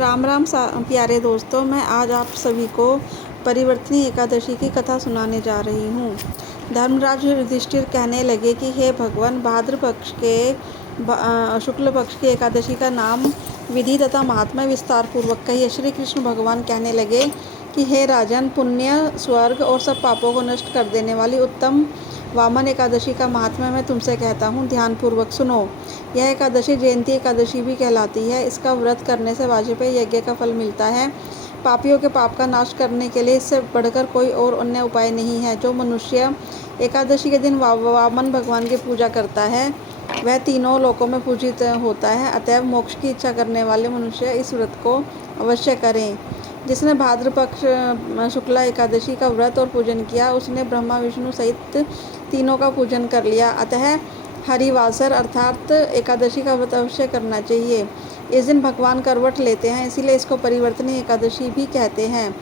राम राम प्यारे दोस्तों, मैं आज आप सभी को परिवर्तनी एकादशी की कथा सुनाने जा रही हूँ। धर्मराज युधिष्ठिर कहने लगे कि हे भगवान, भाद्र पक्ष के शुक्ल पक्ष की एकादशी का नाम विधि तथा महात्म्य विस्तार पूर्वक कहिए। श्री कृष्ण भगवान कहने लगे कि हे राजन, पुण्य, स्वर्ग और सब पापों को नष्ट कर देने वाली उत्तम वामन एकादशी का महात्म्य मैं तुमसे कहता हूँ, ध्यानपूर्वक सुनो। यह एकादशी जयंती एकादशी भी कहलाती है। इसका व्रत करने से वाजपेयी यज्ञ का फल मिलता है। पापियों के पाप का नाश करने के लिए इससे बढ़कर कोई और अन्य उपाय नहीं है। जो मनुष्य एकादशी के दिन वामन भगवान की पूजा करता है वह तीनों लोकों में पूजित होता है। अतएव मोक्ष की इच्छा करने वाले मनुष्य इस व्रत को अवश्य करें। जिसने भाद्र पक्ष शुक्ला एकादशी का व्रत और पूजन किया उसने ब्रह्मा विष्णु सहित तीनों का पूजन कर लिया। अतः हरिवासर अर्थात एकादशी का व्रत अवश्य करना चाहिए। इस दिन भगवान करवट लेते हैं, इसीलिए इसको परिवर्तनी एकादशी भी कहते हैं।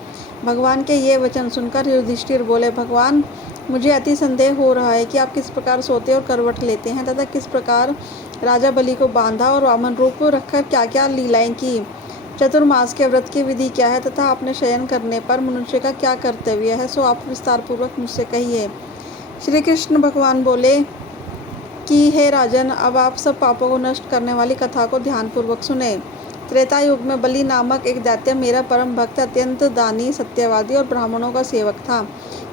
भगवान के ये वचन सुनकर युधिष्ठिर बोले, भगवान, मुझे अति संदेह हो रहा है कि आप किस प्रकार सोते और करवट लेते हैं तथा किस प्रकार राजा बलि को बांधा और वामन रूप रखकर क्या क्या लीलाएं की। चतुर्मास के व्रत की विधि क्या है तथा अपने शयन करने पर मनुष्य का क्या कर्तव्य है, सो आप विस्तार पूर्वक मुझसे कहिए। श्री कृष्ण भगवान बोले कि हे राजन, अब आप सब पापों को नष्ट करने वाली कथा को ध्यानपूर्वक सुने। त्रेता युग में बलि नामक एक दैत्य मेरा परम भक्त, अत्यंत दानी, सत्यवादी और ब्राह्मणों का सेवक था।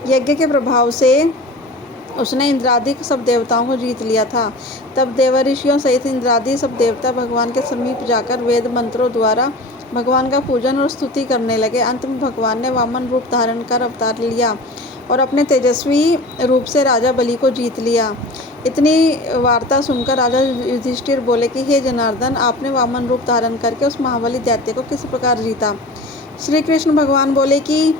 यज्ञ के प्रभाव से उसने इंद्रादि सब देवताओं को जीत लिया था। तब देवऋषियों सहित इंद्रादि सब देवता भगवान के समीप जाकर वेद मंत्रों द्वारा भगवान का पूजन और स्तुति करने लगे। अंत में भगवान ने वामन रूप धारण कर अवतार लिया और अपने तेजस्वी रूप से राजा बलि को जीत लिया। इतनी वार्ता सुनकर राजा युधिष्ठिर बोले कि हे जनार्दन, आपने वामन रूप धारण करके उस महाबली दैत्य को किस प्रकार जीता। श्री कृष्ण भगवान बोले कि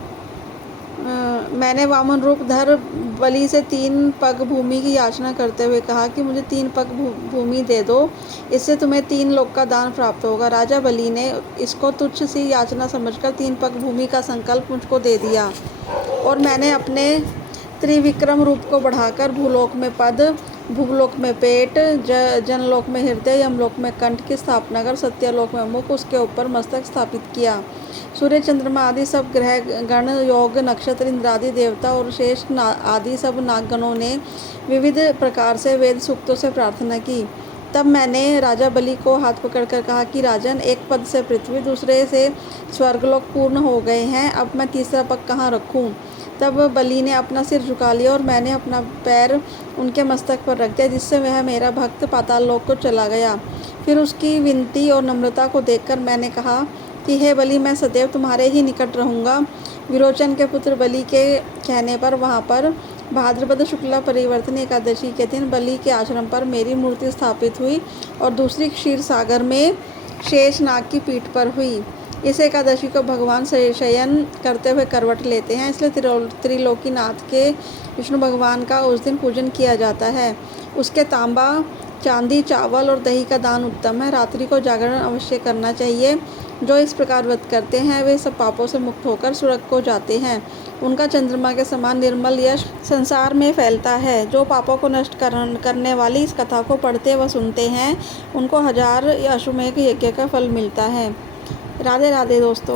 मैंने वामन रूप धर बलि से 3 पग भूमि की याचना करते हुए कहा कि मुझे 3 पग भूमि दे दो, इससे तुम्हें 3 लोक का दान प्राप्त होगा। राजा बलि ने इसको तुच्छ सी याचना समझकर 3 पग भूमि का संकल्प मुझको दे दिया और मैंने अपने त्रिविक्रम रूप को बढ़ाकर भूलोक में पद, भूलोक में पेट, जनलोक में हृदय, यमलोक में कंठ की स्थापना कर सत्यलोक में मुख, उसके ऊपर मस्तक स्थापित किया। सूर्य, चंद्रमा आदि सब ग्रह गण, योग, नक्षत्र, इंद्रादि देवता और शेष आदि सब नागगणों ने विविध प्रकार से वेद सूक्तों से प्रार्थना की। तब मैंने राजा बलि को हाथ पकड़कर कहा कि राजन, एक पद से पृथ्वी, दूसरे से स्वर्गलोक पूर्ण हो गए हैं, अब मैं तीसरा पग कहाँ रखूँ। तब बलि ने अपना सिर झुका लिया और मैंने अपना पैर उनके मस्तक पर रख दिया, जिससे वह मेरा भक्त पाताल लोक को चला गया। फिर उसकी विनती और नम्रता को देखकर मैंने कहा कि हे बलि, मैं सदैव तुम्हारे ही निकट रहूँगा। विरोचन के पुत्र बलि के कहने पर वहाँ पर भाद्रपद शुक्ला परिवर्तनी एकादशी के दिन बलि के आश्रम पर मेरी मूर्ति स्थापित हुई और दूसरी क्षीर सागर में शेष नाग की पीठ पर हुई। इस एकादशी को भगवान शयन करते हुए करवट लेते हैं, इसलिए त्रिलोकीनाथ के विष्णु भगवान का उस दिन पूजन किया जाता है। उसके तांबा, चांदी, चावल और दही का दान उत्तम है। रात्रि को जागरण अवश्य करना चाहिए। जो इस प्रकार व्रत करते हैं वे सब पापों से मुक्त होकर स्वर्ग को जाते हैं। उनका चंद्रमा के समान निर्मल यश संसार में फैलता है। जो पापों को नष्ट करने वाली इस कथा को पढ़ते व सुनते हैं उनको 1000 अश्वमेध यज्ञ का फल मिलता है। राधे राधे दोस्तों।